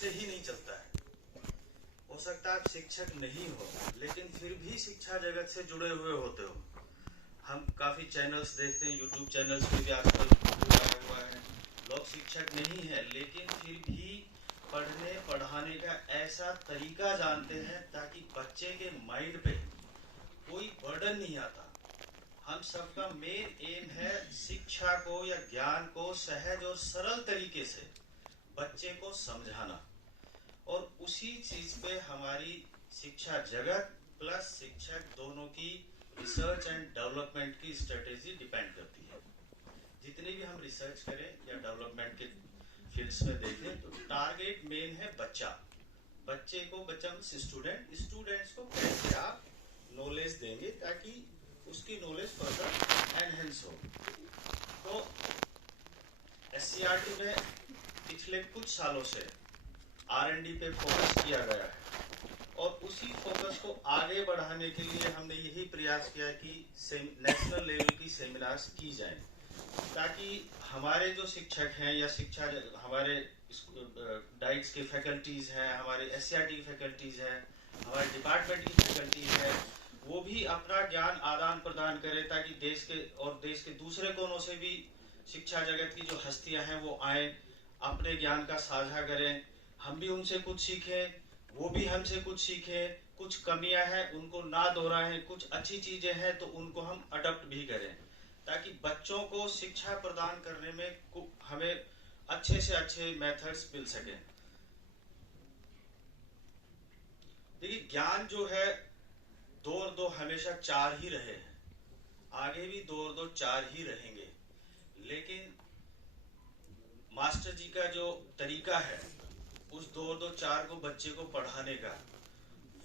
उससे ही नहीं चलता है। हो सकता है आप शिक्षक नहीं हो, लेकिन फिर भी शिक्षा जगत से जुड़े हुए होते हो। हम काफ़ी चैनल्स देखते हैं, यूट्यूब चैनल्स पे भी आजकल आया हुआ है। लोग शिक्षक नहीं है, लेकिन फिर भी पढ़ने पढ़ाने का ऐसा तरीका जानते हैं ताकि बच्चे के माइंड पे कोई बर्डन नहीं आता। हम सबका मेन एम है शिक्षा को या ज्ञान को सहज और सरल तरीके से बच्चे को समझाना, और उसी चीज पे हमारी शिक्षा जगत प्लस शिक्षक दोनों की रिसर्च एंड डेवलपमेंट की स्ट्रेटेजी डिपेंड करती है। जितने भी हम रिसर्च करें या डेवलपमेंट के फील्ड्स में देखें तो टारगेट मेन है बच्चा। बच्चे को, बच्चा स्टूडेंट्स को कैसे आप नॉलेज देंगे ताकि उसकी नॉलेज फर्दर एनहेंस हो। तो एससीईआरटी में पिछले कुछ सालों से R&D पे फोकस किया गया है, और उसी फोकस को आगे बढ़ाने के लिए हमने यही प्रयास किया कि नेशनल लेवल की सेमिनार्स की जाए, ताकि हमारे जो शिक्षक हैं या हमारे डाइट्स के फैकल्टीज हैं, हमारे एससीईआरटी की फैकल्टीज हैं, हमारे डिपार्टमेंट की फैकल्टीज हैं, वो भी अपना ज्ञान आदान प्रदान करें ताकि देश के दूसरे कोनों से भी शिक्षा जगत की जो हस्तियां हैं वो आए, अपने ज्ञान का साझा करें। हम भी उनसे कुछ सीखें, वो भी हमसे कुछ सीखें। कुछ कमियां हैं उनको ना दोहराएं, कुछ अच्छी चीजें हैं तो उनको हम अडॉप्ट भी करें, ताकि बच्चों को शिक्षा प्रदान करने में हमें अच्छे से अच्छे मेथड्स मिल सके। देखिए, ज्ञान जो है दो और दो हमेशा चार ही रहे हैं, आगे भी दो और दो चार ही रहेंगे, लेकिन मास्टर जी का जो तरीका है उस दो और दो चार को बच्चे को पढ़ाने का,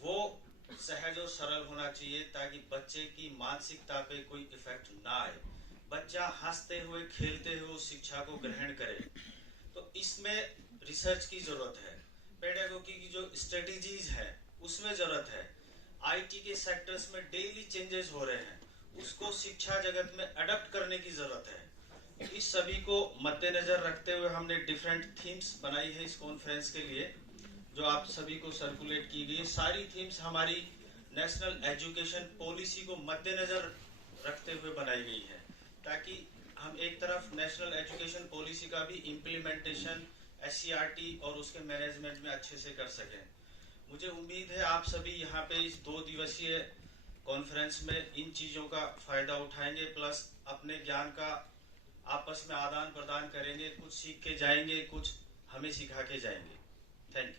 वो सहज और सरल होना चाहिए ताकि बच्चे की मानसिकता पे कोई इफेक्ट ना आए, बच्चा हंसते हुए खेलते हुए उस शिक्षा को ग्रहण करे। तो इसमें रिसर्च की जरूरत है, पेडागोगी की जो स्ट्रेटेजीज है उसमें जरूरत है। आईटी के सेक्टर्स में डेली चेंजेस हो रहे हैं, उसको शिक्षा जगत में अडॉप्ट करने की जरूरत है। इस सभी को मद्देनजर रखते हुए हमने डिफरेंट थीम्स बनाई है इस कॉन्फ्रेंस के लिए, जो आप सभी को सर्कुलेट की गई। सारी थीम्स हमारी नेशनल एजुकेशन पॉलिसी को मद्देनजर रखते हुए बनाई गई है, ताकि हम एक तरफ नेशनल एजुकेशन पॉलिसी का भी इम्प्लीमेंटेशन एससीईआरटी और उसके मैनेजमेंट में अच्छे से कर सकें। मुझे उम्मीद है आप सभी यहाँ पे इस 2 दिवसीय कॉन्फ्रेंस में इन चीजों का फायदा उठाएंगे, प्लस अपने ज्ञान का आपस में आदान प्रदान करेंगे, कुछ सीख के जाएंगे, कुछ हमें सिखा के जाएंगे। Thank you.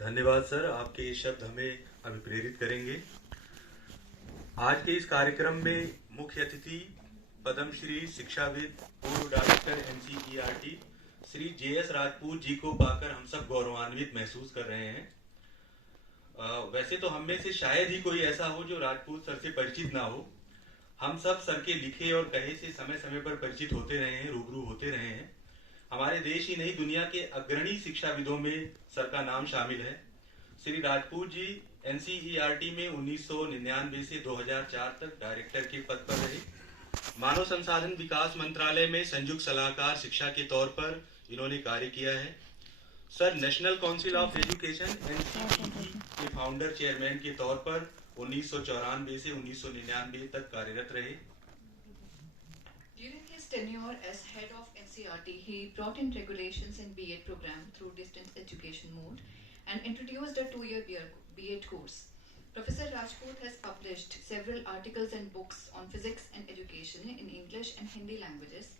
धन्यवाद सर, आपके ये शब्द हमें अभिप्रेरित करेंगे। आज के इस कार्यक्रम में मुख्य अतिथि पद्मश्री शिक्षाविद पूर्व director NCERT Shri JS Rajput ji को पाकर हम सब गौरवान्वित महसूस कर रहे हैं। वैसे तो हम में से शायद ही कोई ऐसा हो जो राजपूत सर से परिचित ना हो। हम सब सर के लिखे और कहे से समय समय पर परिचित होते रहे हैं, रूबरू होते रहे हैं। हमारे देश ही नहीं, दुनिया के अग्रणी शिक्षाविदों में सर का नाम शामिल है। श्री राजपूत जी एनसीईआरटी में 1999 से 2004 तक डायरेक्टर के पद पर रहे। मानव संसाधन विकास मंत्रालय में संयुक्त सलाहकार शिक्षा के तौर पर इन्होंने कार्य किया है। Sir national council of education NCEE के फाउंडर चेयरमैन के तौर पर 1994 से 1999 तक कार्यरत रहे। During his tenure as head of NCERT, he brought in regulations in B.Ed program through distance education mode and introduced a 2-year B.Ed course. Professor Rajput has published several articles and books on physics and education in English and Hindi languages,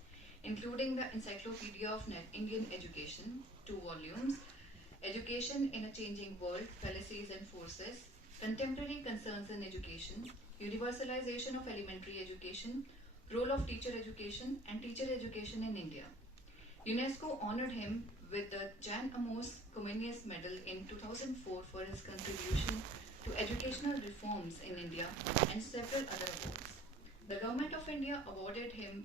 including the Encyclopedia of Indian Education, 2 volumes, Education in a Changing World, Fallacies and Forces, Contemporary Concerns in Education, Universalization of Elementary Education, Role of Teacher Education and Teacher Education in India. UNESCO honored him with the Jan Amos Comenius Medal in 2004 for his contribution to educational reforms in India and several other awards. The Government of India awarded him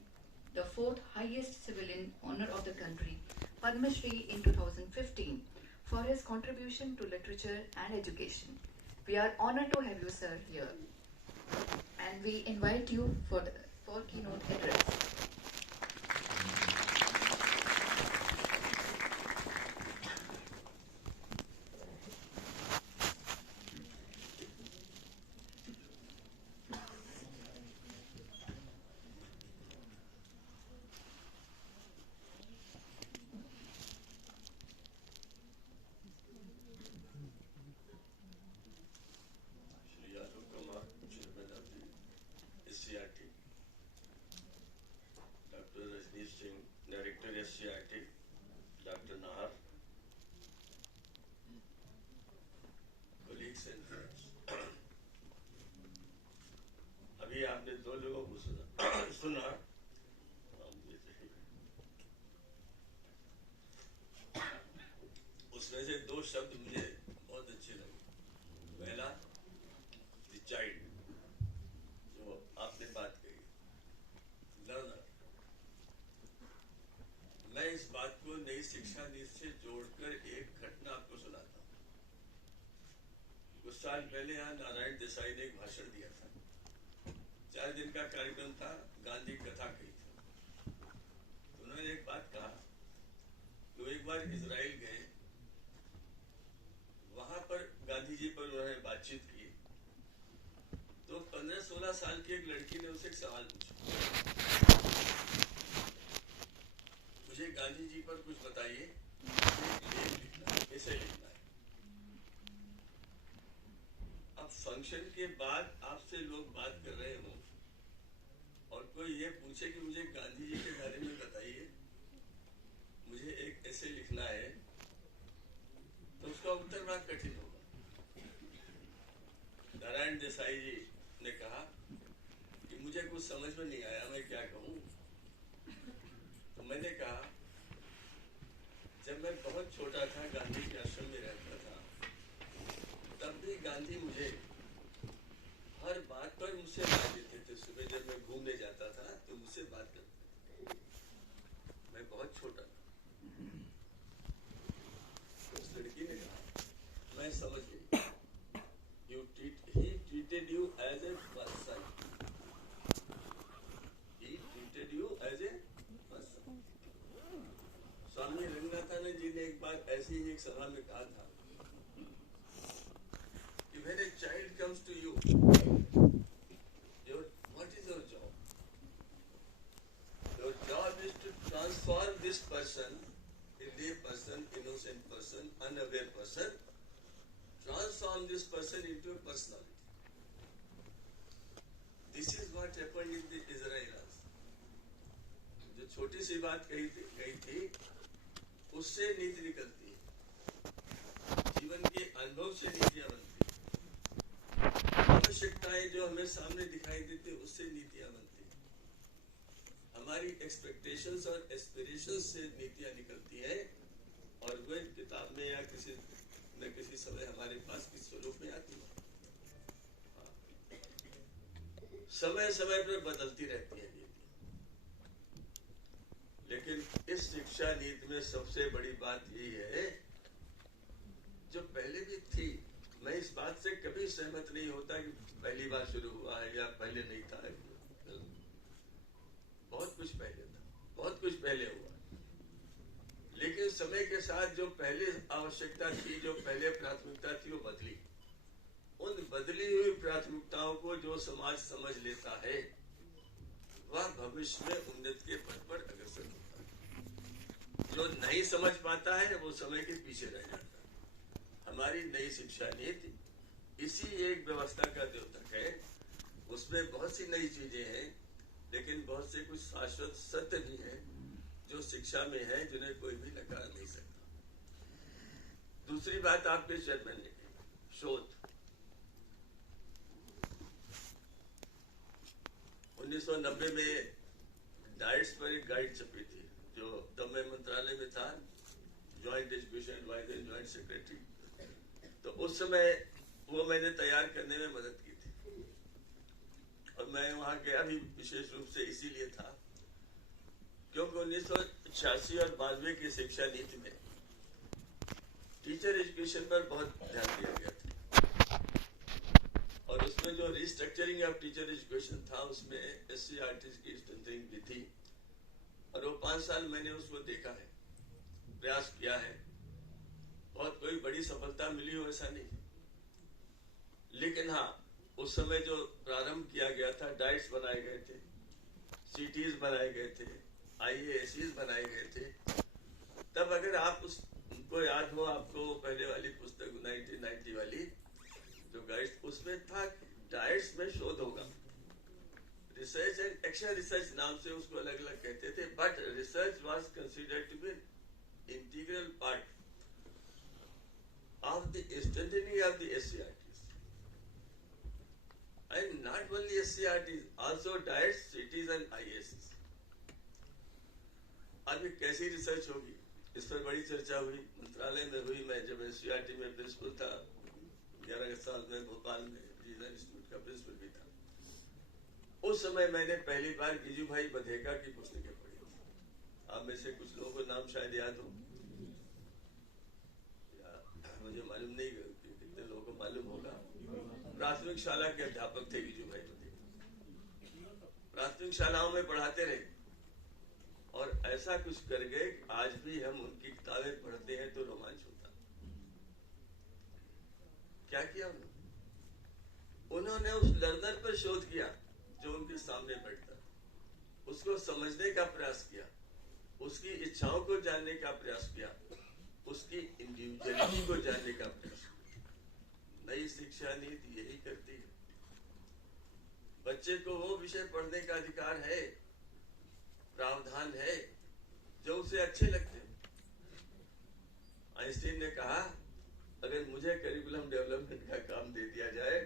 the 4th highest civilian honor of the country, Padma Shri, in 2015 for his contribution to literature and education. We are honored to have you, sir, here, and we invite you for keynote address. Singh, Director SCRT, Dr. Nahar, colleagues and friends. अभी आपने दो लोगों को सुना उसमें से दो शब्द मुझे बहुत अच्छे लगे। पहला द चाइल्ड, जो आपने बात कही, लर्नर। मैं इस बात को नई शिक्षा नीति से जोड़कर एक घटना आपको सुनाता हूँ। कुछ साल पहले यहाँ नारायण देसाई ने एक भाषण दिया था। 4 दिन का कार्यक्रम था, गांधी कथा कही थी। तो उन्होंने एक बात कहा कि वो एक बार इजराइल गए, वहां पर गांधी जी पर उन्होंने बातचीत की। तो 15-16 साल की एक लड़की ने उसे एक सवाल पूछा, मुझे गांधी जी पर कुछ बताइए, लेख लिखना है, कैसे लिखना है। अब फंक्शन के बाद आपसे लोग बात कर रहे हो और कोई ये पूछे कि मुझे गांधी जी के बारे में बताइए, मुझे एक ऐसे लिखना है, तो उसका उत्तर बड़ा कठिन होगा। नारायण देसाई जी ने कहा कि मुझे कुछ समझ में नहीं आया, मैं क्या कहूँ। तो मैंने कहा, जब मैं बहुत छोटा था, गांधी के आश्रम में रहता था, तब भी गांधी मुझे हर बात पर मुझसे बात देते थे। सुबह जब मैं घूमने जाता था तो मुझसे बात करते थे। मैं बहुत छोटा था। उस लड़की ने कहा, मैं समझ गई, he treated you as a person. He treated you as a person. स्वामी रंगनाथानंद जी ने एक बार ऐसी ही एक सभा में कहा था कि when a child comes to you, what is your job? Your job is to transform this person, a lay person, innocent person, unaware person, transform this person into a personality. This is what happened in the Israel also. जो छोटी सी बात कही थी, उससे नीति निकलती है। जीवन के अनुभव से नीतियां बनती है। आवश्यकताएं जो हमें सामने दिखाई देती, उससे नीतियां बनती है। हमारी एक्सपेक्टेशंस और एस्पिरेशंस से नीतियां निकलती है और वे किताब में या किसी न किसी समय हमारे पास किस स्वरूप में आती है। समय समय पर बदलती रहती है नीति। लेकिन इस शिक्षा नीति में सबसे बड़ी बात यही है, जो पहले भी थी, मैं इस बात से कभी सहमत नहीं होता कि पहली बार शुरू हुआ है या पहले नहीं था। बहुत कुछ पहले था, बहुत कुछ पहले हुआ। लेकिन समय के साथ जो पहले आवश्यकता थी, जो पहले प्राथमिकता थी, वो बदली। उन बदली हुई प्राथमिकताओं को जो समाज समझ लेता है, वह भविष्य में उन्नति के पथ पर अग्रसर होता है। जो नहीं समझ पाता है, वो समय के पीछे रह जाता है। हमारी नई शिक्षा नीति इसी एक व्यवस्था का द्योतक है। उसमें बहुत सी नई चीजें हैं, लेकिन बहुत से कुछ शाश्वत सत्य भी हैं जो शिक्षा में है, जिन्हें कोई भी नकार नहीं सकता। दूसरी बात आपके चेयरमैन ने कही, शोध। 1990 में डाइट्स पर एक गाइड छपी थी, जो तब मैं मंत्रालय में था, joint education adviser, joint secretary. तो उस समय वो मैंने तैयार करने में मदद की थी और मैं वहां गया भी विशेष रूप से इसीलिए था क्योंकि 1986 और 92 की शिक्षा नीति में टीचर एजुकेशन पर बहुत ध्यान दिया गया था और उसमें जो रिस्ट्रक्चरिंग ऑफ टीचर एजुकेशन था, उसमें SCRT की स्ट्रेंथनिंग भी थी और वो 5 साल मैंने उसको देखा है, प्रयास किया है। बहुत कोई बड़ी सफलता मिली हो ऐसा नहीं, लेकिन हाँ, उस समय जो प्रारंभ किया गया था, डाइट्स बनाए गए थे, CTs बनाए गए थे, IASEs बनाए गए थे। तब अगर आप उसको याद हो, आपको पहले वाली पुस्तक 1990 वाली जो गाइड्स, उसमें था डाइट्स में शोध होगा, रिसर्च एंड एक्शन रिसर्च नाम से उसको अलग अलग कहते थे, but research was considered to be integral part of the strengthening of the SCRTs, and not only SCRTs, also diets, CTs and IASs. अभी कैसी रिसर्च होगी, इस पर बड़ी चर्चा हुई, मंत्रालय में हुई। मैं जब SCRT में प्रिंसिपल था 11 साल में, भोपाल में रीजनल इंस्टीट्यूट का प्रिंसिपल भी था, उस समय मैंने पहली बार गिजू भाई बधेका की पुस्तकें पढ़ी। आप में से कुछ लोगों को नाम शायद याद हो, मुझे मालूम नहीं कि कितने लोगों को मालूम होगा। प्राथमिक शाला के अध्यापक थे गिजू भाई बधेका, प्राथमिक शालाओं में पढ़ाते रहे और ऐसा कुछ कर गए कि आज भी हम उनकी किताबें पढ़ते हैं तो रोमांच होता। क्या किया उन्होंने उस लर्नर पर शोध किया जो उनके सामने बैठता, उसको समझने का प्रयास किया, उसकी इच्छाओं को जानने का प्रयास किया, उसकी इंडिविजुअलिटी को जानने का प्रयास किया। नई शिक्षा नीति यही करती है। बच्चे को वो विषय पढ़ने का अधिकार है, प्रावधान है जो उसे अच्छे लगते हैं। आइंस्टीन ने कहा, अगर मुझे करिकुलम डेवलपमेंट का काम दे दिया जाए,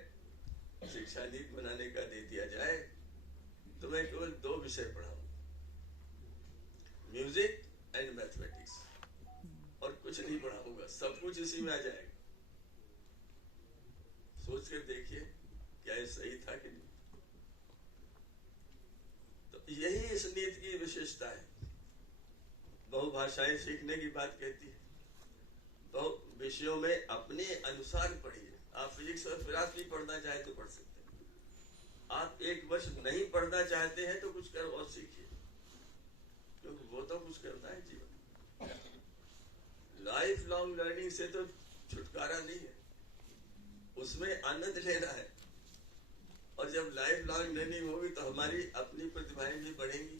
शिक्षा नीति बनाने का दे दिया जाए, तो मैं केवल 2 विषय पढ़ाऊंगा, म्यूजिक एंड मैथमेटिक्स, और कुछ नहीं पढ़ाऊंगा, सब कुछ इसी में आ जाएगा। सोच कर देखिए क्या ये सही था कि नहीं। तो यही इस नीति की विशेषता है। बहुभाषाएं सीखने की बात कहती है, बहु विषयों में अपने अनुसार पढ़िए। आप फिजिक्स और फिलॉसफी पढ़ना चाहे तो पढ़ सकते हैं, आप एक वर्ष नहीं पढ़ना चाहते हैं तो कुछ कर और सीखिए, क्योंकि वो तो कुछ करना है जीवन। लाइफ लॉन्ग लर्निंग से तो छुटकारा नहीं है, उसमें आनंद लेना है। और जब लाइफ लॉन्ग लर्निंग होगी तो हमारी अपनी प्रतिभाएं भी बढ़ेंगी,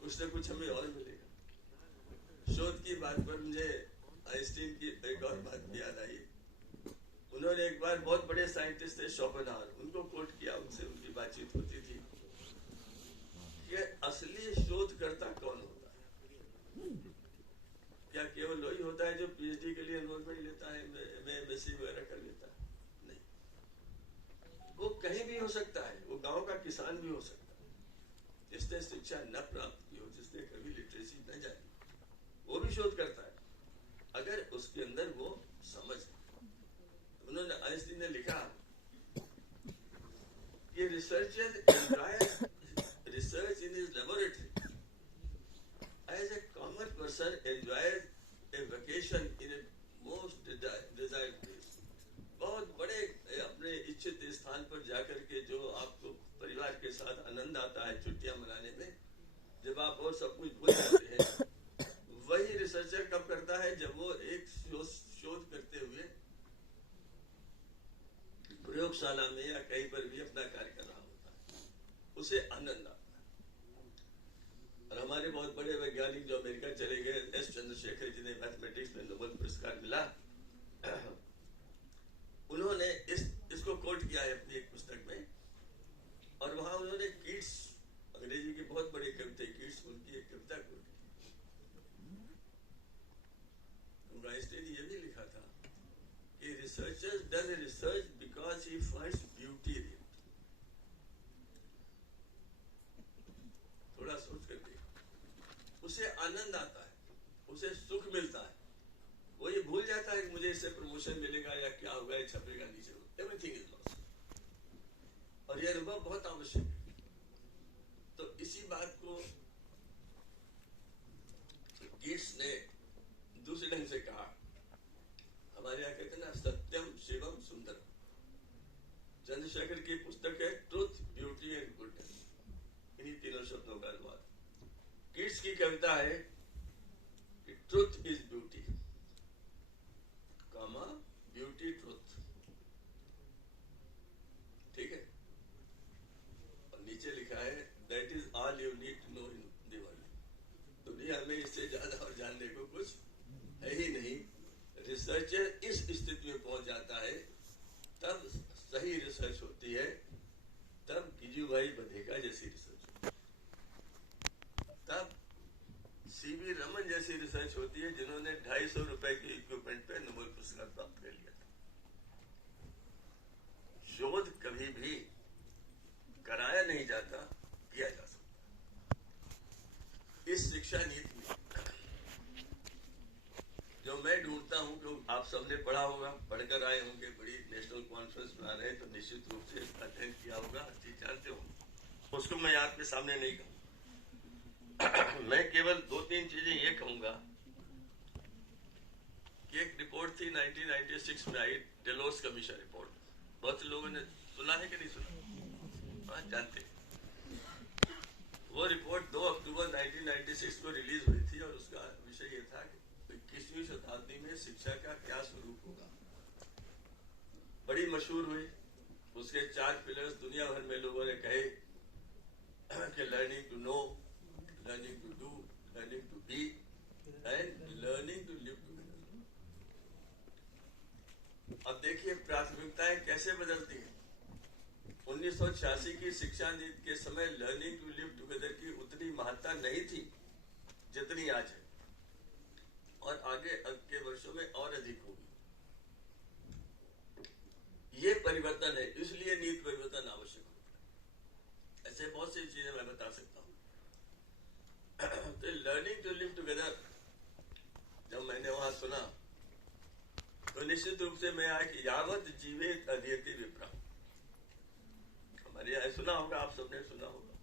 कुछ न कुछ हमें और मिलेगा। शोध की बात पर मुझे आइंस्टीन की एक और बात भी याद आई। उन्होंने एक बार, बहुत बड़े साइंटिस्ट थे शोपेनहावर, उनको कोट किया, उनसे उनकी बातचीत होती थी कि असली शोधकर्ता कौन होता है। क्या केवल वही होता है जो पीएचडी के लिए एनरोलमेंट लेता है, एमएससी वगैरह कर लेता है? नहीं, वो कहीं भी हो सकता है, वो गांव का किसान भी हो सकता है, जिसने शिक्षा न प्राप्त की हो, जिसने कभी लिटरेसी न जानी, वो भी शोध करता है, अगर उसके अंदर वो समझ है। उन्होंने, आइंस्टीन ने लिखा कि researcher enjoy research in his laboratory as a common person enjoys a vacation in a most desired place. बहुत बड़े अपने इच्छित स्थान पर जाकर के जो आपको परिवार के साथ आनंद आता है छुट्टियां मनाने में, जब आप और सब कुछ भूल जाते हैं, वही रिसर्चर कब करता है? जब वो एक शोध करते हुए प्रयोगशाला में या कहीं पर भी अपना कार्य कर रहा होता है, उसे आनंद आता है। और हमारे बहुत बड़े वैज्ञानिक जो अमेरिका चले गए, एस चंद्रशेखर, जिन्हें मैथमेटिक्स में नोबेल पुरस्कार मिला, उन्होंने इसको कोट किया है अपनी एक पुस्तक में। और वहां उन्होंने कीट्स, अंग्रेजी के बहुत बड़े कविता कीट्स, उनकी एक कविता कोट की। आइंस्टीन ने ये भी लिखा था कि researchers does research because he finds beauty in it. थोड़ा सोच कर देखो, उसे आनंद आता है, उसे सुख मिलता है, वो ये भूल जाता है कि मुझे इससे प्रमोशन मिलेगा या क्या होगा, या छपेगा नीचे, एवरीथिंग इज लॉस्ट। और यह अनुभव बहुत आवश्यक है। तो इसी बात को कीट्स ने दूसरे ढंग से कहा। हमारे यहाँ कहते हैं ना, सत्यम शिवम सुंदरम। चंद्रशेखर की पुस्तक है ट्रुथ, ब्यूटी एंड गुडनेस, इन्हीं तीनों शब्दों का अनुवाद। कीट्स की कविता है कि truth is beauty, comma beauty truth, ठीक है। और नीचे लिखा है that is all you need to know in the world. दुनिया में इससे ज्यादा और जानने को कुछ है ही नहीं। रिसर्चर इस स्थिति में पहुंच जाता है, तब सही रिसर्च होती है, तब जीजू भाई बधेगा जैसी रिसर्च, तब सीवी रमन जैसी रिसर्च होती है जिन्होंने 250 रुपए के इक्विपमेंट पे नोबेल पुरस्कार प्राप्त कर लिया था। शोध कभी भी कराया नहीं जाता, किया जा सकता। इस शिक्षा नीति में जो मैं ढूंढता हूं, जो आप सबने पढ़ा होगा, पढ़कर आए होंगे, बड़ी नेशनल कॉन्फ्रेंस में आ रहे हैं तो निश्चित रूप से अध्ययन किया होगा, हर चीज जानते होंगे, उसको मैं आपके सामने नहीं कहूंगा। मैं केवल 2-3 चीजें ये कहूंगा कि एक रिपोर्ट थी 1996 में आई, डेलोस कमीशन रिपोर्ट। बहुत से लोगों ने सुना है कि नहीं सुना? हाँ, जानते हैं। वो रिपोर्ट 2 अक्टूबर 1996 को रिलीज हुई थी और उसका विषय ये था कि 21वीं शताब्दी में शिक्षा का क्या स्वरूप होगा। बड़ी मशहूर हुई। उसके 4 पिलर्स दुनिया भर में लोगों ने कहे कि learning to know, learning to do, learning to be and learning to live together. अब देखिए प्राथमिकताएं कैसे बदलती हैं। 1986 की शिक्षा नीति के समय लर्निंग टू लिव टुगेदर की उतनी महत्ता नहीं थी जितनी आज है, और आगे के वर्षों में और अधिक होगी। ये परिवर्तन है, इसलिए नीति परिवर्तन आवश्यक होता है। ऐसे बहुत सी चीजें मैं बता सकता हूं। तो लर्निंग टू लिव टुगेदर जब मैंने वहां सुना तो निश्चित रूप से मैं आया कि यावत जीवेत अध्येति विप्रा, हमारे यहाँ सुना होगा, आप सबने सुना होगा।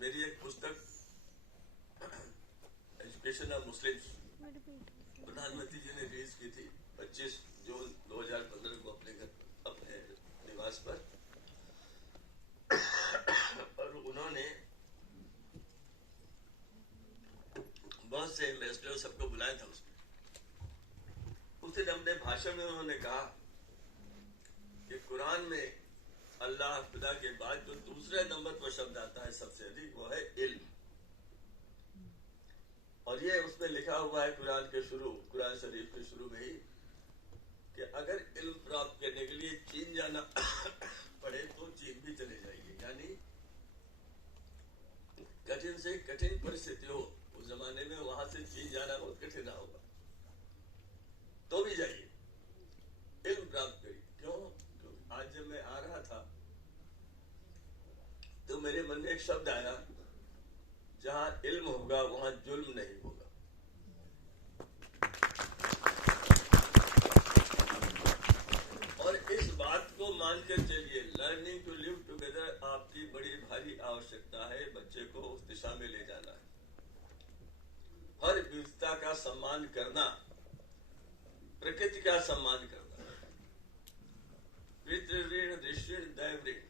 मेरी एक पुस्तक एजुकेशन ऑफ मुस्लिम्स प्रधानमंत्री जी ने रिलीज की थी 25 जून 2015 को अपने घर, अपने निवास पर, और उन्होंने बहुत से एम्बेसडर सबको बुलाया था। उस दिन अपने भाषण में उन्होंने कहा कि कुरान में अल्लाह खुदा के बाद जो दूसरे नंबर पर शब्द आता है सबसे अधिक, वो है इल्म। और ये उसमें लिखा हुआ है कुरान शरीफ के शुरू में ही कि अगर इल्म प्राप्त करने के लिए चीन जाना पड़े तो चीन भी चले जाइए। यानी कठिन से कठिन परिस्थिति हो उस जमाने में, वहां से चीन जाना बहुत कठिन होगा, तो भी जाइए, इल्म प्राप्त करिए। क्यों? क्योंकि आज जब मैं आ रहा था तो मेरे मन में एक शब्द आया, जहां इल्म होगा वहां जुल्म नहीं होगा। और इस बात को मानकर चलिए, लर्निंग टू लिव टुगेदर आपकी बड़ी भारी आवश्यकता है। बच्चे को उस दिशा में ले जाना है। हर विविधता का सम्मान करना, प्रकृति का सम्मान करना। पितृऋण, ऋषिण, दैवऋण।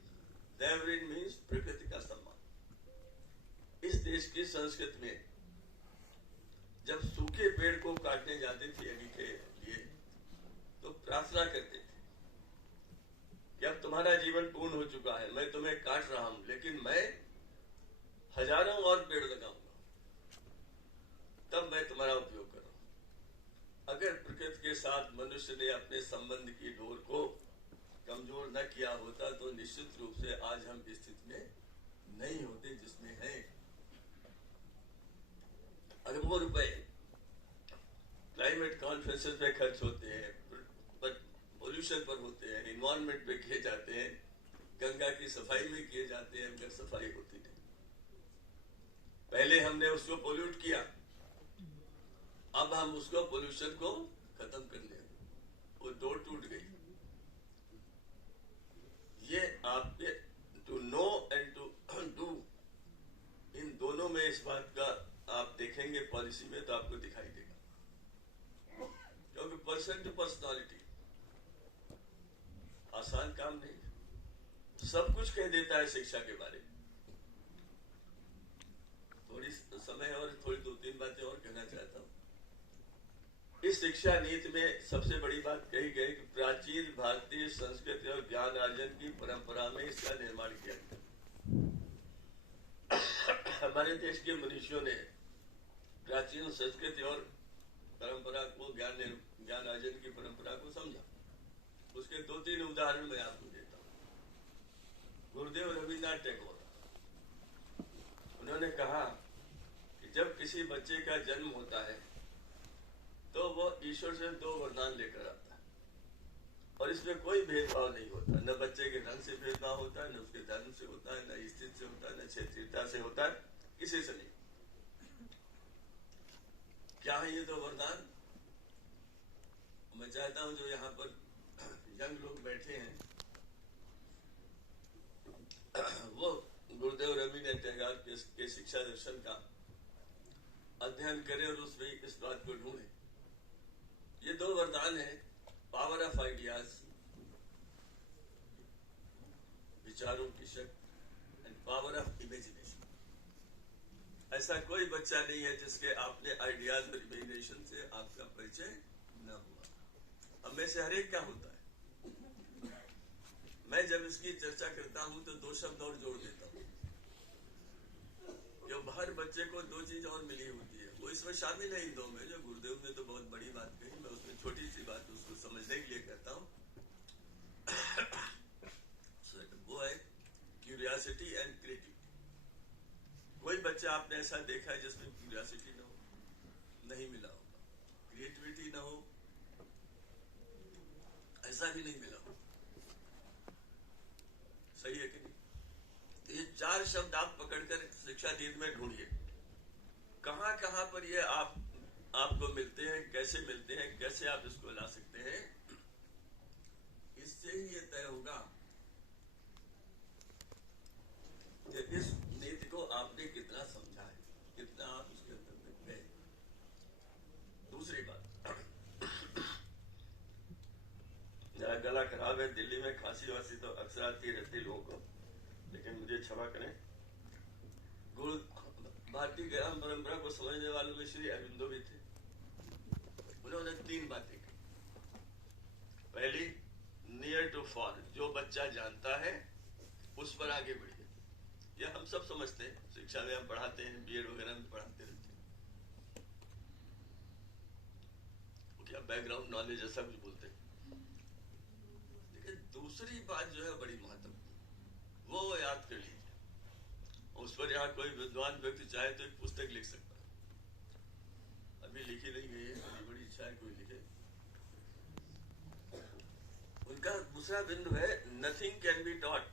दैवऋण मीन्स प्रकृति का सम्मान। इस देश की संस्कृति में जब सूखे पेड़ को काटने जाते थे अग्नि के लिए, तो प्रार्थना करते थे कि अब तुम्हारा जीवन पूर्ण हो चुका है, मैं तुम्हें काट रहा हूं, लेकिन मैं हजारों और पेड़ लगाऊंगा, तब मैं तुम्हारा उपयोग कर रहा हूं। अगर प्रकृति के साथ मनुष्य ने अपने संबंध की डोर को कमजोर न किया होता तो निश्चित रूप से आज हम इस स्थिति में नहीं होते जिसमें है। अरबों रुपए क्लाइमेट कॉन्फ्रेंसेस पे खर्च होते हैं, पोल्यूशन पर होते हैं, इन्वायरमेंट पे किए जाते हैं, गंगा की सफाई में किए जाते हैं, मगर सफाई होती नहीं। पहले हमने उसको पोल्यूट किया, अब हम उसको पोल्यूशन को खत्म करने, वो डोर टूट गई। ये आपके to know and to do, इन दोनों में इस बात का आप देखेंगे पॉलिसी में तो आपको दिखाई देगा। क्योंकि पर्सन टू पर्सनालिटी आसान काम नहीं, सब कुछ कह देता है शिक्षा के बारे में। थोड़ी समय और थोड़ी 2-3 बातें और कहना चाहता हूं। इस शिक्षा नीति में सबसे बड़ी बात कही गई कि प्राचीन भारतीय संस्कृति और ज्ञान अर्जन की परंपरा में इसका निर्माण किया गया। हमारे देश के मनुष्यों ने प्राचीन संस्कृति और परंपरा को, ज्ञान अर्जन की परंपरा को समझा। उसके 2-3 उदाहरण मैं आपको देता हूँ। गुरुदेव रविन्द्रनाथ टैगोर, उन्होंने कहा कि जब किसी बच्चे का जन्म होता है तो वो ईश्वर से 2 वरदान लेकर आता है, और इसमें कोई भेदभाव नहीं होता। न बच्चे के रंग से भेदभाव होता है, न उसके धर्म से होता है, न स्थिति से होता है, न क्षेत्रीयता से होता है, किसी से नहीं। क्या है ये 2 वरदान? मैं चाहता हूं जो यहाँ पर यंग लोग बैठे हैं वो गुरुदेव रविन्द्रनाथ टैगोर के शिक्षा दर्शन का अध्ययन करें और उसमें इस बात को ढूंढें। ये 2 वरदान है, पावर ऑफ आइडियाज, विचारों की शक्ति, एंड पावर ऑफ इमेजिनेशन। ऐसा कोई बच्चा नहीं है जिसके आपने आइडियाज और इमेजिनेशन से आपका परिचय न हुआ। अब में से हर एक क्या होता है। मैं जब इसकी चर्चा करता हूं तो 2 शब्द और जोड़ देता हूं कि हर बच्चे को 2 चीज और मिली होती है, वो इसमें शामिल है इन 2 में। जो गुरुदेव ने तो बहुत बड़ी बात कही, मैं उसमें छोटी सी बात उसको समझने के लिए कहता हूं। वो है क्यूरियोसिटी एंड क्रिएटिविटी। कोई बच्चा आपने ऐसा देखा है जिसमें क्यूरियोसिटी ना हो? नहीं मिला होगा। क्रिएटिविटी ना हो, ऐसा भी नहीं मिला होगा। सही है कि नहीं? ये 4 शब्द आप पकड़कर शिक्षा नीति में ढूंढिए, कहां कहां पर ये आपको मिलते हैं, कैसे मिलते हैं, कैसे आप इसको ला सकते हैं। इससे ही ये तय होगा कि इस नीति को आपने कितना समझा है, कितना आप उसके अंदर में गए। दूसरी बात, मेरा गला खराब है, दिल्ली में खांसी वासी तो अक्सर आती रहती लोगों को, लेकिन मुझे क्षमा करें। गुरु भारतीय ज्ञान परंपरा को समझने वालों में श्री अरविंदो भी थे। उन्होंने 3 बातें की। पहली, नियर टू फॉर, जो बच्चा जानता है उस पर आगे बढ़िए। यह हम सब समझते हैं, शिक्षा में हम पढ़ाते हैं, बीएड वगैरह में पढ़ाते रहते हैं, क्या बैकग्राउंड नॉलेज ऐसा कुछ बोलते हैं। लेकिन दूसरी बात जो है बड़ी महत्वपूर्ण, वो याद कर लीजिए। उस पर यहाँ कोई विद्वान व्यक्ति चाहे तो एक पुस्तक लिख सकता है, अभी लिखी नहीं गई है, मेरी बड़ी इच्छा है कोई लिखे। उनका दूसरा बिंदु है, नथिंग कैन बी टॉट।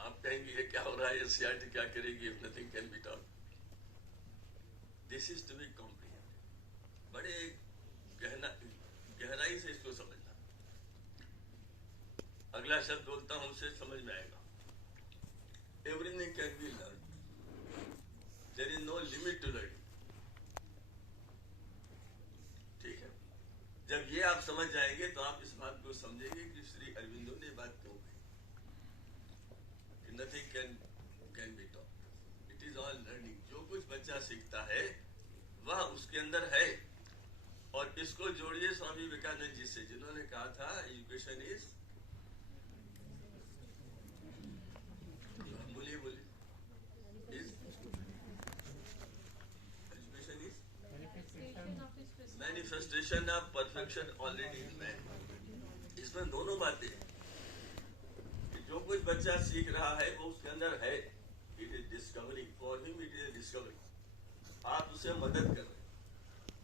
आप कहेंगे ये क्या हो रहा है, एनसीईआरटी क्या करेगी if nothing can be taught. This is to be comprehended. बड़े गहराई से इसको समझना। अगला शब्द बोलता हूं, उसे समझ में आएगा। Everything can be learn, there is no limit to learning. ठीक है, जब ये आप समझ जाएंगे तो आप इस बात को समझेंगे कि श्री अरविंदो ने बात क्यों कही कि nothing can be taught, it is all learning. जो कुछ बच्चा सीखता है वह उसके अंदर है। और इसको जोड़िए स्वामी विवेकानंद जी से, जिन्होंने कहा था एजुकेशन इज, बोलिए education is manifestation of perfection already in man. इसमें दोनों बातें हैं कि जो कुछ बच्चा सीख रहा है वो उसके अंदर है। It is discovering, for him it is discovering. आप उसे मदद कर रहे हैं,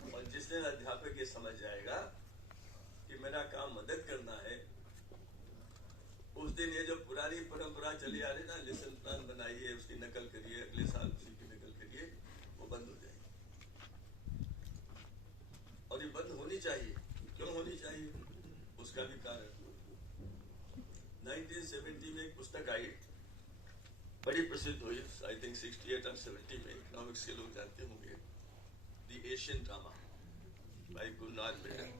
और जिस दिन अध्यापक ये समझ जाएगा कि मेरा काम मदद करना है, उस दिन ये जो पुरानी परंपरा चली आ रही ना, लेसन प्लान बनाइए, उसकी नकल करिए, अगले साल उसी की नकल करिए, वो बंद हो जाएगी। और ये बंद होनी चाहिए। क्यों होनी चाहिए? उसका भी कारण 1970 में एक पुस्तक आई, बड़ी प्रसिद्ध हुई, आई थिंक 68 और 70 में, इकोनॉमिक्स के लोग जानते होंगे, the Asian drama by Gunnar Myrdal.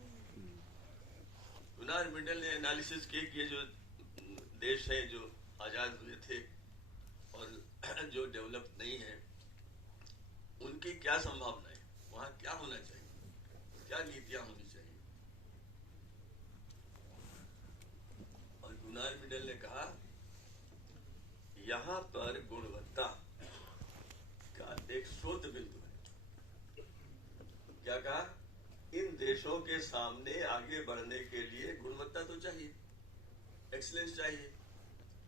Gunnar Myrdal ने एनालिसिस किया कि जो देश हैं जो आजाद हुए थे और जो डेवलप नहीं है, उनकी क्या संभावना है, वहां क्या होना चाहिए, क्या नीतियां होनी चाहिए। और गुनार मिडल ने कहा यहां पर गुणवत्ता का एक स्रोत बिंदु है। क्या कहा? इन देशों के सामने आगे बढ़ने के लिए गुणवत्ता तो चाहिए। एक्सीलेंस चाहिए,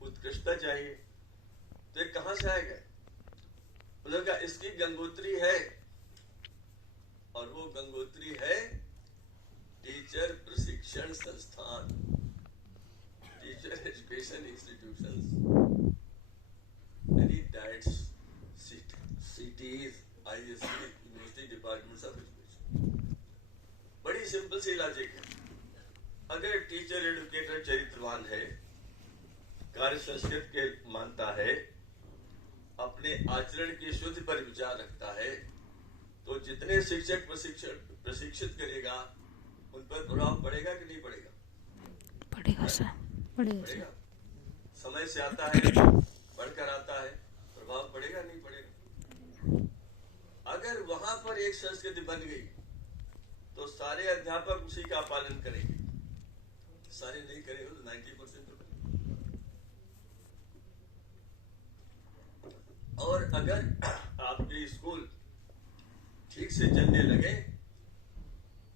उत्कृष्टता चाहिए, तो ये कहां से आएगा? उन्होंने कहा इसकी गंगोत्री है, और वो गंगोत्री है टीचर प्रशिक्षण संस्थान, टीचर एजुकेशन इंस्टीट्यूशंस, यानी diets, cities, ISC, university departments of education. बड़ी सिंपल सी लॉजिक है। अगर टीचर एडुकेटर चरित्रवान है, कार्य संस्कृत के मानता है, अपने आचरण की शुद्धि पर विचार रखता है, तो जितने शिक्षक प्रशिक्षित करेगा उन पर प्रभाव पड़ेगा कि नहीं पड़ेगा? पड़ेगा सर, पड़ेगा। समय से आता है, पढ़कर आता है, प्रभाव पड़ेगा नहीं पड़ेगा? अगर वहां पर एक संस्कृति बन गई तो सारे अध्यापक उसी का पालन करेंगे, सारे नहीं करेंगे तो 90% तो करेंगे। और अगर आपके स्कूल ठीक से चलने लगे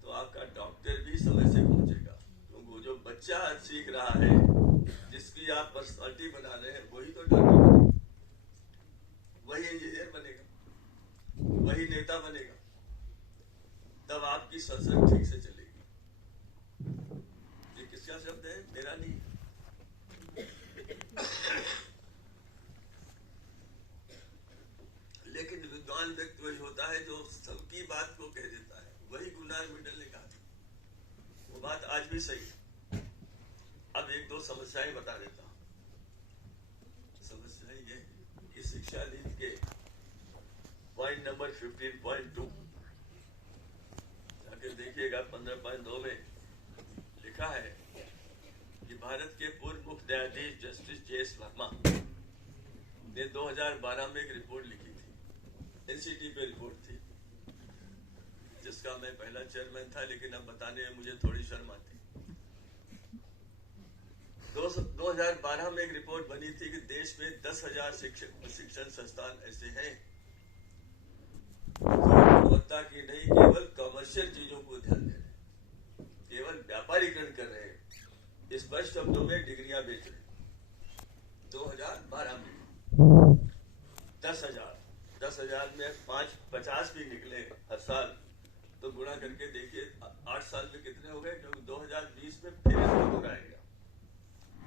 तो आपका डॉक्टर भी समय से पहुंचेगा, क्योंकि जो बच्चा सीख रहा है, जिसकी आप पर्सनालिटी बना रहे हैं, वही तो डॉक्टर बनेगा, वही इंजीनियर बनेगा, वही नेता बनेगा, तब आपकी संसद ठीक से चलेगी। ये किसका शब्द है? मेरा नहीं। लेकिन विद्वान व्यक्ति वही होता है जो सबकी बात को कह देता है। वही गुनार मिडल ने कहा, वो बात आज भी सही है। अब एक दो समस्याएं बता देता हूं। समस्या ये कि शिक्षा नीति के पॉइंट नंबर 15.2 जाकर देखिएगा, 15.2 में लिखा है कि भारत के पूर्व मुख्य न्यायाधीश जस्टिस JS वर्मा ने 2012 में एक रिपोर्ट लिखी थी, एनसीटी पे रिपोर्ट थी, जिसका मैं पहला चेयरमैन था, लेकिन अब बताने में मुझे थोड़ी शर्म आती। 2012 में एक रिपोर्ट बनी थी कि देश में 10,000 शिक्षण संस्थान ऐसे हैं जो गुणवत्ता की नहीं, केवल कमर्शियल चीजों को ध्यान दे रहे हैं, केवल व्यापारीकरण कर रहे हैं, स्पष्ट शब्दों में डिग्रियां बेच रहे हैं। 2012 में 10,000 में 50 भी निकले हर साल, तो गुणा करके देखिए 8 साल में कितने हो गए, क्योंकि 2020 में फिर इसको दोहराएगा।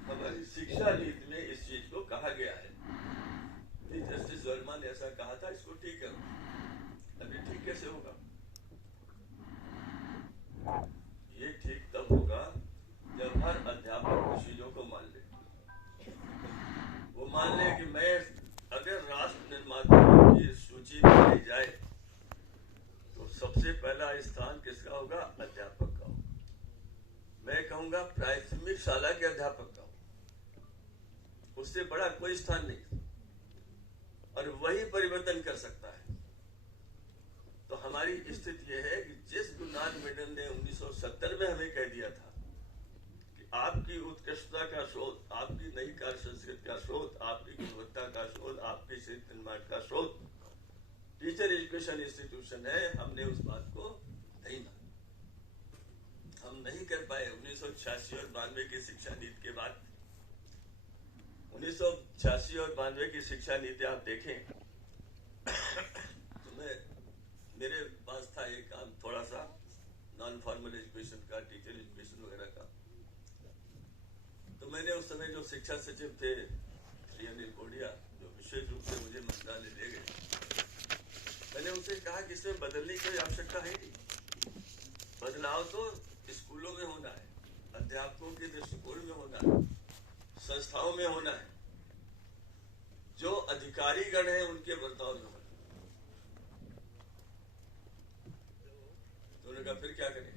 हमारी शिक्षा नीति में इस चीज को कहा गया है, जस्टिस वर्मा ने ऐसा कहा था, इसको ठीक करो। अभी ठीक कैसे होगा? ये ठीक तब होगा जब हर अध्यापक उन चीजों को मान ले। वो मान ले कि मैं, अगर राष्ट्र निर्माताओं की सूची बनाई जाए तो सबसे पहला स्थान किसका होगा? अध्यापक का होगा। मैं कहूंगा प्राथमिक शाला के अध्यापक का, उससे बड़ा कोई स्थान नहीं, और वही परिवर्तन कर सकता है। तो हमारी स्थिति यह है कि जिस गुरु नानक मेडल ने 1970 में हमें कह दिया था कि आपकी उत्कृष्टता का स्रोत, आपकी नई कार्य संस्कृति का स्रोत, आपकी गुणवत्ता का स्रोत, आपकी चरित्र निर्माण का स्रोत टीचर एजुकेशन इंस्टीट्यूशन है, हमने उस बात को नहीं माना। हम नहीं कर पाए। 1986 और 92 की शिक्षा नीति के बाद, 1986 और 92 की शिक्षा नीति आप देखें तो मेरे पास था एक काम, थोड़ा सा नॉन फॉर्मल एजुकेशन का, टीचर एजुकेशन वगैरह का। तो मैंने उस समय जो शिक्षा सचिव थे श्री अनिल कोडिया, जो विशेष रूप से मुझे मंत्रालय ले गए, मैंने उनसे कहा कि इसमें बदलने की कोई आवश्यकता है नहीं। बदलाव तो स्कूलों में होना है, अध्यापकों के दृष्टिकोण में होना है, संस्थाओं में होना है, जो अधिकारी गण है उनके बर्ताव में होना है। तो उन्होंने कहा फिर क्या करें?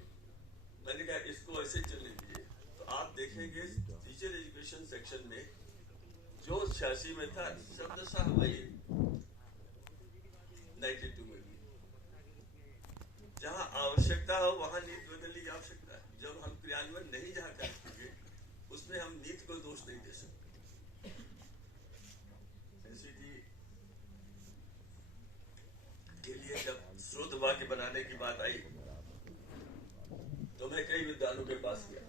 मैंने कहा इसको ऐसे चलने दीजिए। तो आप देखेंगे टीचर एजुकेशन सेक्शन में जो 86 में था, शब्दशः वही 92 में भी, जहां आवश्यकता हो वहां नीति बदलने की आवश्यकता है। जब हम क्रियान्वयन नहीं जहां कर सकेंगे, उसमें हम नीति को दोष नहीं दे सकते। एनसीटी के लिए जब स्रोत वाक्य बनाने की बात आई तो मैं कई विद्वानों के पास गया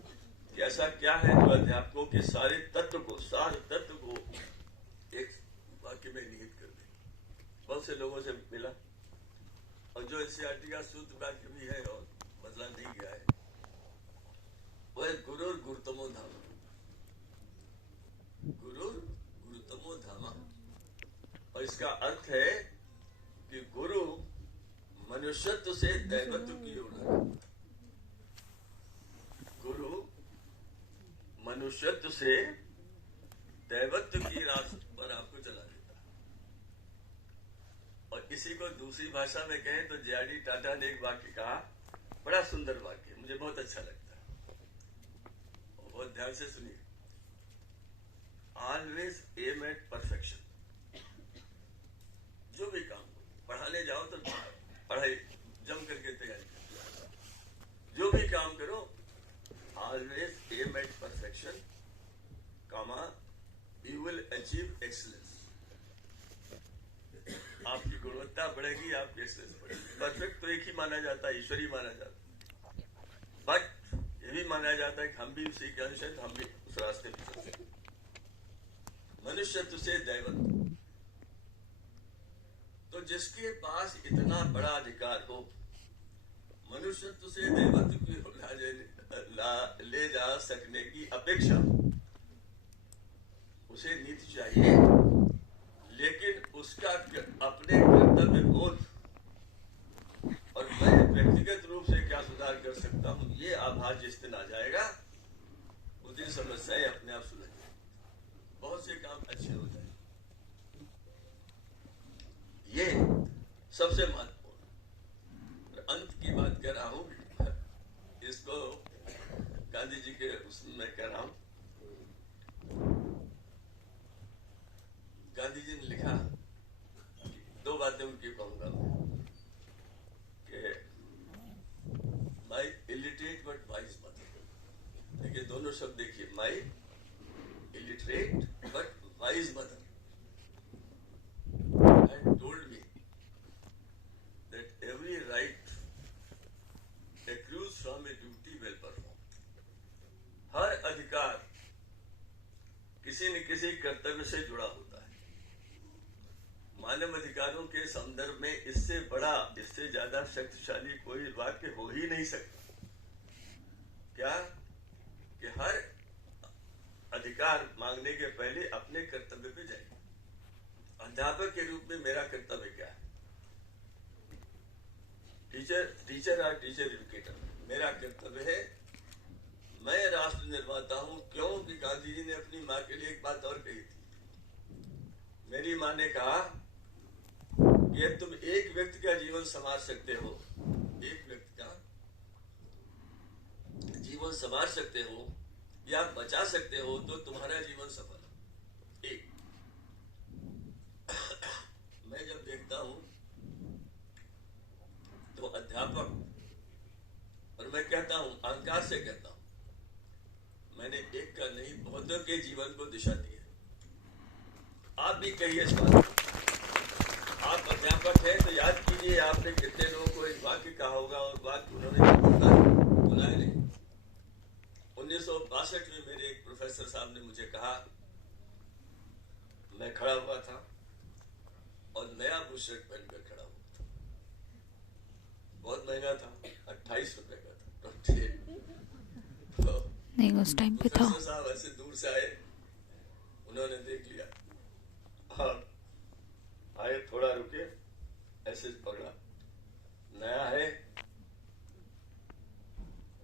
कि कि ऐसा क्या है जो अध्यापकों के सारे तत्व को एक वाक्य में निहित कर दे। बहुत से लोगों से मिला, और जो एनसीईआरटी का सूत्र वाक्य भी है और बदला नहीं गया है, वो है गुरुर गुरुतमो धाम। गुरुर गुरुतमो धामा, और इसका अर्थ है कि गुरु मनुष्यत्व से दैवत्व की ओर है। गुरु मनुष्यत्व से दैवत्व की रास्ते पर आपको चला देता है। और इसी को दूसरी भाषा में कहें तो जे.आर.डी. टाटा ने एक वाक्य कहा, बड़ा सुंदर वाक्य, मुझे बहुत अच्छा लगता है, और बहुत ध्यान से सुनिए। Always aim at perfection. जो भी काम पढ़ाने जाओ तो पढ़ाई जम करके तैयारी करो। जो भी काम करो, always aim at perfection, comma you will achieve excellence. आपकी गुणवत्ता बढ़ेगी, आपकी एक्सीलेंस बढ़ेगी। परफेक्ट तो एक ही माना जाता है, ईश्वरी माना जाता है, बट ये भी माना जाता है कि हम भी उसी के अंश हैं, तो हम भी उस रास्ते पर चल सकते। मनुष्यत्व से दैवत्व, तो जिसके पास इतना बड़ा अधिकार हो, मनुष्यत्व से दैवत्व की ले जा सकने की अपेक्षा, उसे नीति चाहिए, लेकिन उसका अपने कर्तव्य बोध और मैं व्यक्तिगत रूप से क्या सुधार कर सकता हूं, ये आभास जिस दिन आ जाएगा, उस दिन समस्याएं अपने आप सुलझ जाएंगी, बहुत से काम अच्छे हो जाएंगे। ये सबसे महत्वपूर्ण। अंत की बात कर रहा हूं, इसको गांधी जी के उसमें कह रहा हूं। गांधी जी ने लिखा, दो बातें उनकी कहूंगा कि my illiterate but wise mother. देखिए दोनों शब्द देखिए, my illiterate but wise mother had told me that every right accrues from a duty well performed. हर अधिकार किसी न किसी कर्तव्य से जुड़ा होता है। मानव अधिकारों के संदर्भ में इससे बड़ा, इससे ज्यादा शक्तिशाली कोई वाक्य हो ही नहीं सकता। क्या कि हर अधिकार मांगने के पहले अपने कर्तव्य पे जाइए। अध्यापक के रूप में मेरा कर्तव्य क्या है? टीचर और टीचर एजुकेटर, मेरा कर्तव्य है, मैं राष्ट्र निर्माता हूं। क्यों? कि गांधी जी ने अपनी मां के लिए एक बात और कही थी। मेरी मां ने कहा कि तुम एक व्यक्ति का जीवन संवार सकते हो, एक व्यक्ति का जीवन संवार सकते हो या बचा सकते हो, तो तुम्हारा जीवन सफल है। एक मैं जब देखता हूं तो अध्यापक, और मैं कहता हूं, अहंकार से कहता हूं, मैंने एक का नहीं, बहुतों के जीवन को दिशा दी है। आप भी कहिए इस बात को। आप अध्यापक हैं तो याद कीजिए, आपने कितने लोगों को एक वाक्य कहा होगा, और वाक्य उन्होंने बुलाया नहीं। 1962 में मेरे एक प्रोफेसर साहब ने मुझे कहा, मैं खड़ा हुआ था और नया बुशर्ट पहनकर खड़ा हुआ था, बहुत महंगा था, 28 रुपए का था, 28। तो नहीं उस टाइम पे था। प्रोफेसर साहब ऐसे दूर से आए, उन्होंने देख लिया और आए, थोड़ा रुके, ऐसे पकड़ा, नया है,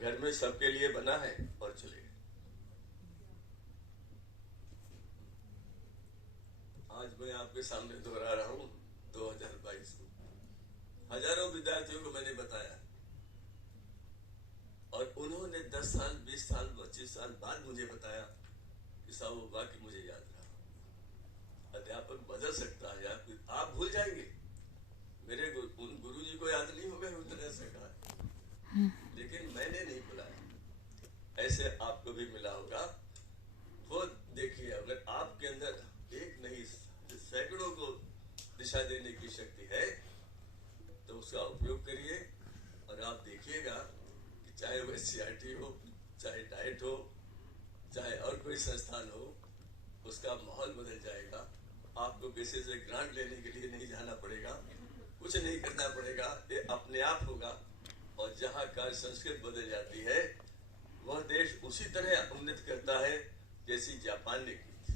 घर में सबके लिए बना है, और चले गए। आज मैं आपके सामने दोहरा रहा हूं 2022 को। हजारों विद्यार्थियों को मैंने बताया, और उन्होंने 10 साल, 20 साल, 25 साल बाद मुझे बताया कि साहब वो वाक्य मुझे याद रहा। अध्यापक बदल सकता है, आप भूल जाएंगे। मेरे उन गुरु जी को याद नहीं होगा उन्होंने ऐसा कहा, लेकिन मैंने नहीं बुलाया। ऐसे आपको भी मिला होगा। वो देखिए, अगर आपके अंदर एक नहीं सैकड़ों को दिशा देने की शक्ति है, तो उसका उपयोग करिए, और आप देखिएगा कि चाहे वो एनसीईआरटी हो, चाहे डाइट हो, भी संस्थान हो उसका माहौल बदल जाएगा। आपको किसी से ग्रांट लेने के लिए नहीं जाना पड़ेगा, कुछ नहीं करना पड़ेगा, ये अपने आप होगा। और जहाँ कार्य संस्कृति बदल जाती है वह देश उसी तरह उन्नति करता है जैसी जापान ने की थी।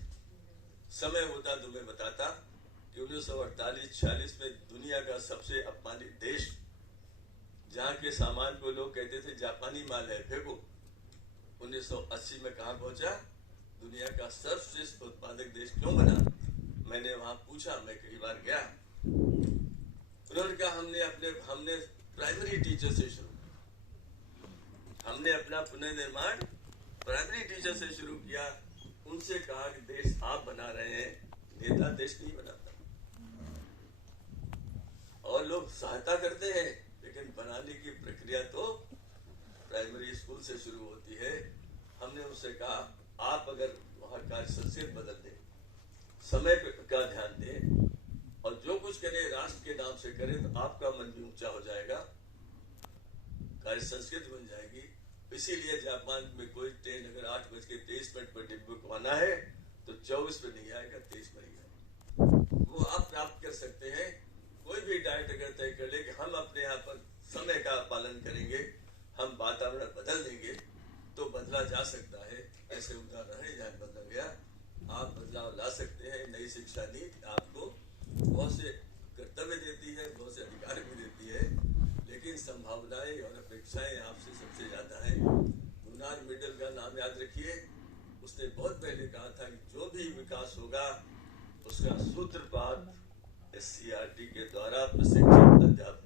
समय होता तो मैं बताता कि 1948-46 में दुनिया का सबसे अपमानित देश, जहाँ के सामान को लोग कहते थे जापानी माल है फेंको, 1980 में कहाँ पहुंचा? दुनिया का सर्वश्रेष्ठ उत्पादक देश क्यों बना? मैंने वहां पूछा, मैं कई बार गया। उन्होंने कहा हमने प्राइमरी टीचर से शुरू, हमने अपना पुनर्निर्माण प्राइमरी टीचर से शुरू किया। उनसे कहा कि देश आप बना रहे हैं, नेता देश नहीं बनाता। और लोग सहायता करते हैं लेकिन बनाने की प्रक्रिया तो प्राइमरी स्कूल से शुरू होती है। हमने उनसे कहा आप अगर वहां कार्य संस्कृति बदल दें, समय का ध्यान दें और जो कुछ करें राष्ट्र के नाम से करें तो आपका मन भी ऊंचा हो जाएगा, कार्य संस्कृति बन जाएगी। इसीलिए जापान में कोई ट्रेन अगर 8:23 पर डिब्बे को आना है तो 24 पे नहीं आएगा, 23 पर ही आएगा। वो आप प्राप्त कर सकते हैं। कोई भी डाइट अगर तय कर ले कि हम अपने यहाँ पर समय का पालन करेंगे, हम वातावरण बदल देंगे तो बदला जा सकता है। ऐसे उदाहरण है जहाँ बदला गया, आप बदलाव ला सकते हैं। नई शिक्षा नीति आपको बहुत से कर्तव्य देती है, बहुत से अधिकार भी देती है, लेकिन संभावनाएं और अपेक्षाएं आपसे सबसे ज्यादा है। डोनाल्ड मिडल का नाम याद रखिए, उसने बहुत पहले कहा था कि जो भी विकास होगा उसका सूत्रपात SCERT के द्वारा प्रशिक्षित अध्यापक